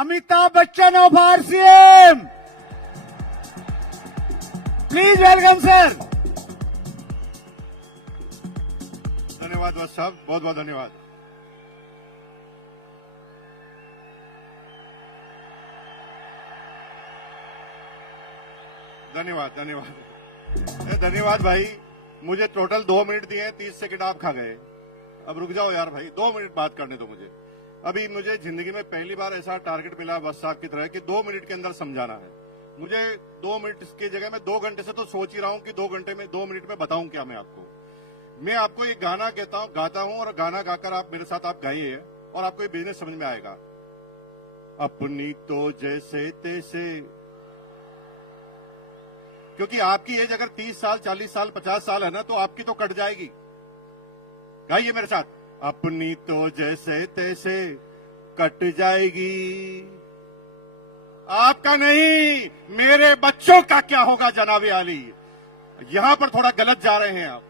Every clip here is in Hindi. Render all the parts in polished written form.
Amitabh Bachchan of RCM. Please welcome, sir. धन्यवाद वत्स साहब, बहुत बहुत धन्यवाद। धन्यवाद धन्यवाद धन्यवाद भाई। मुझे टोटल 2 मिनट दिए, 30 सेकंड आप खा गए। अब रुक जाओ यार भाई, 2 मिनट बात करने दो मुझे। अभी मुझे जिंदगी में पहली बार ऐसा टारगेट मिला वत्स साहब की तरह कि 2 मिनट के अंदर समझाना है। मुझे 2 मिनट की जगह मैं 2 घंटे से तो सोच ही रहा हूं कि 2 मिनट में बताऊं क्या मैं आपको। मैं आपको एक गाना गाता हूं और गाना गाकर आप मेरे साथ आप गाइए और आपको ये बिजनेस समझ में आएगा। अपनी तो जैसे तैसे, क्योंकि आपकी एज अगर 30 साल 40 साल 50 साल है ना, तो आपकी तो कट जाएगी। गाइए मेरे साथ, अपनी तो जैसे तैसे कट जाएगी, आपका नहीं मेरे बच्चों का क्या होगा जनाबे आली। यहां पर थोड़ा गलत जा रहे हैं आप,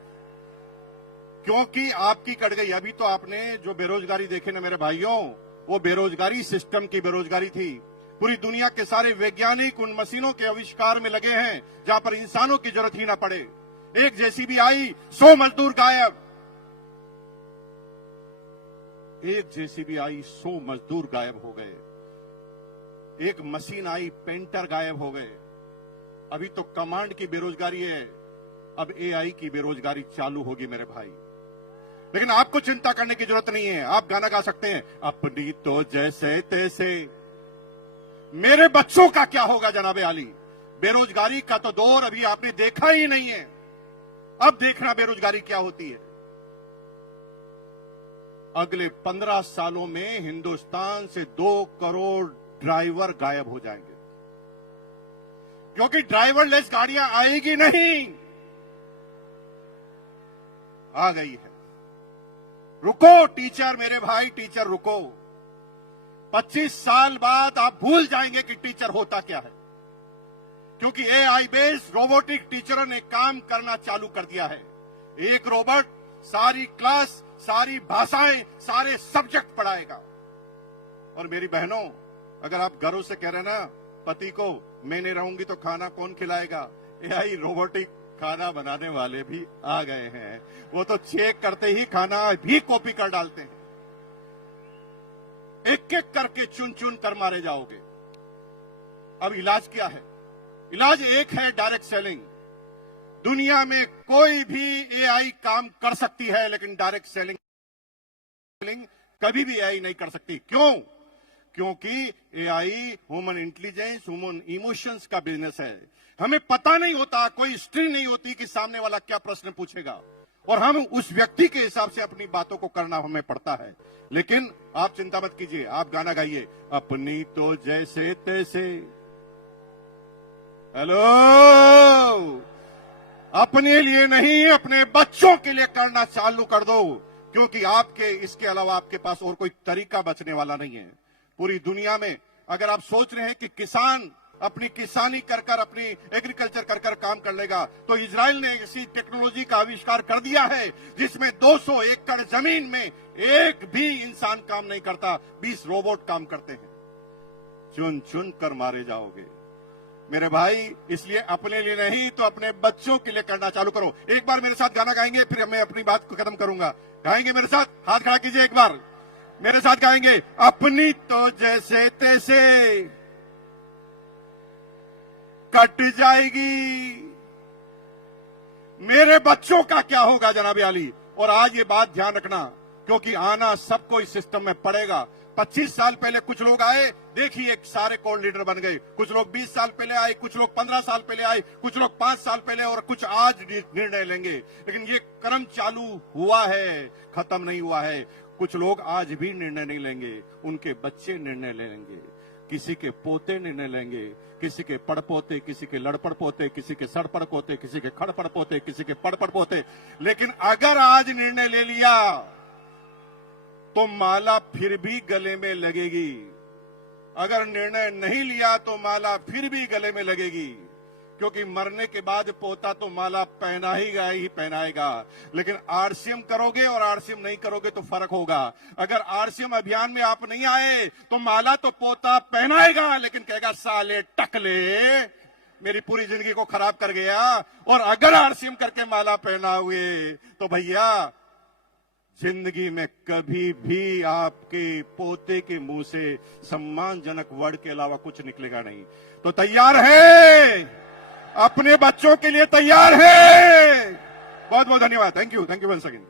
क्योंकि आपकी कट गई। अभी तो आपने जो बेरोजगारी देखे ना मेरे भाइयों, वो बेरोजगारी सिस्टम की बेरोजगारी थी। पूरी दुनिया के सारे वैज्ञानिक उन मशीनों के आविष्कार में लगे हैं जहां पर इंसानों की जरूरत ही ना पड़े। एक जेसीबी आई, 100 मजदूर गायब। एक जेसीबी आई, 100 मजदूर गायब हो गए। एक मशीन आई, पेंटर गायब हो गए। अभी तो कमांड की बेरोजगारी है, अब एआई की बेरोजगारी चालू होगी मेरे भाई। लेकिन आपको चिंता करने की जरूरत नहीं है। आप गाना गा सकते हैं, अपनी तो जैसे तैसे मेरे बच्चों का क्या होगा जनाबे आली। बेरोजगारी का तो दौर अभी आपने देखा ही नहीं है, अब देखना बेरोजगारी क्या होती है। अगले 15 सालों में हिंदुस्तान से 2 करोड़ ड्राइवर गायब हो जाएंगे, क्योंकि ड्राइवरलेस गाड़ियां आएगी नहीं। आ गई है, रुको टीचर, मेरे भाई टीचर रुको। 25 साल बाद आप भूल जाएंगे कि टीचर होता क्या है, क्योंकि एआई बेस्ड रोबोटिक टीचरों ने काम करना चालू कर दिया है। एक रोबोट सारी क्लास, सारी भाषाएं, सारे सब्जेक्ट पढ़ाएगा। और मेरी बहनों, अगर आप घरों से कह रहे ना पति को मैं नहीं रहूंगी तो खाना कौन खिलाएगा, एआई रोबोटिक खाना बनाने वाले भी आ गए हैं। वो तो चेक करते ही खाना भी कॉपी कर डालते हैं। एक एक करके चुन चुन कर मारे जाओगे। अब इलाज क्या है? इलाज एक है, डायरेक्ट सेलिंग। दुनिया में कोई भी एआई काम कर सकती है, लेकिन डायरेक्ट सेलिंग कभी भी एआई नहीं कर सकती। क्यों? क्योंकि AI human intelligence, human emotions का बिजनेस है। हमें पता नहीं होता, कोई हिस्ट्री नहीं होती कि सामने वाला क्या प्रश्न पूछेगा, और हम उस व्यक्ति के हिसाब से अपनी बातों को करना हमें पड़ता है। लेकिन आप चिंता मत कीजिए, आप गाना गाइए, अपनी तो जैसे तैसे। हेलो, अपने लिए नहीं, अपने बच्चों के लिए करना चालू कर दो, क्योंकि आपके इसके अलावा आपके पास और कोई तरीका बचने वाला नहीं है। पूरी दुनिया में अगर आप सोच रहे हैं कि किसान अपनी किसानी कर कर, अपनी एग्रीकल्चर कर कर काम कर लेगा, तो इजराइल ने ऐसी टेक्नोलॉजी का आविष्कार कर दिया है जिसमें 200 एकड़ जमीन में एक भी इंसान काम नहीं करता, 20 रोबोट काम करते हैं। चुन चुन कर मारे जाओगे मेरे भाई। इसलिए अपने लिए नहीं तो अपने बच्चों के लिए करना चालू करो। एक बार मेरे साथ गाना गाएंगे, फिर मैं अपनी बात को खत्म करूंगा। गाएंगे मेरे साथ? हाथ खड़ा कीजिए, एक बार मेरे साथ गाएंगे, अपनी तो जैसे तैसे कट जाएगी, मेरे बच्चों का क्या होगा जनाबे आली। और आज ये बात ध्यान रखना, क्योंकि आना सबको इस सिस्टम में पड़ेगा। 25 साल पहले कुछ लोग आए, देखिए सारे कोर लीडर बन गए। कुछ लोग 20 साल पहले आए, कुछ लोग 15 साल पहले आए, कुछ लोग 5 साल पहले, और कुछ आज निर्णय लेंगे। लेकिन ये क्रम चालू हुआ है, खत्म नहीं हुआ है। कुछ लोग आज भी निर्णय नहीं लेंगे, उनके बच्चे निर्णय ले लेंगे, किसी के पोते निर्णय लेंगे, किसी के पड़पोते, किसी के लड़पड़ पोते, किसी के सड़पड़ पोते, किसी के खड़पड़ पोते, किसी के पड़पड़ पोते। लेकिन अगर आज निर्णय ले लिया तो माला फिर भी गले में लगेगी। अगर निर्णय नहीं लिया तो माला फिर भी गले में लगेगी, क्योंकि मरने के बाद पोता तो माला ही पहनाएगा। लेकिन आरसीएम करोगे और आरसीएम नहीं करोगे तो फर्क होगा। अगर आरसीएम अभियान में आप नहीं आए तो माला तो पोता पहनाएगा, लेकिन कहेगा साले टकले मेरी पूरी जिंदगी को खराब कर गया। और अगर आरसीएम करके माला पहना हुए तो भैया जिंदगी में कभी भी आपके पोते के मुंह से सम्मानजनक वर्ड के अलावा कुछ निकलेगा नहीं। तो तैयार है? अपने बच्चों के लिए तैयार है? बहुत बहुत धन्यवाद। Thank you once again.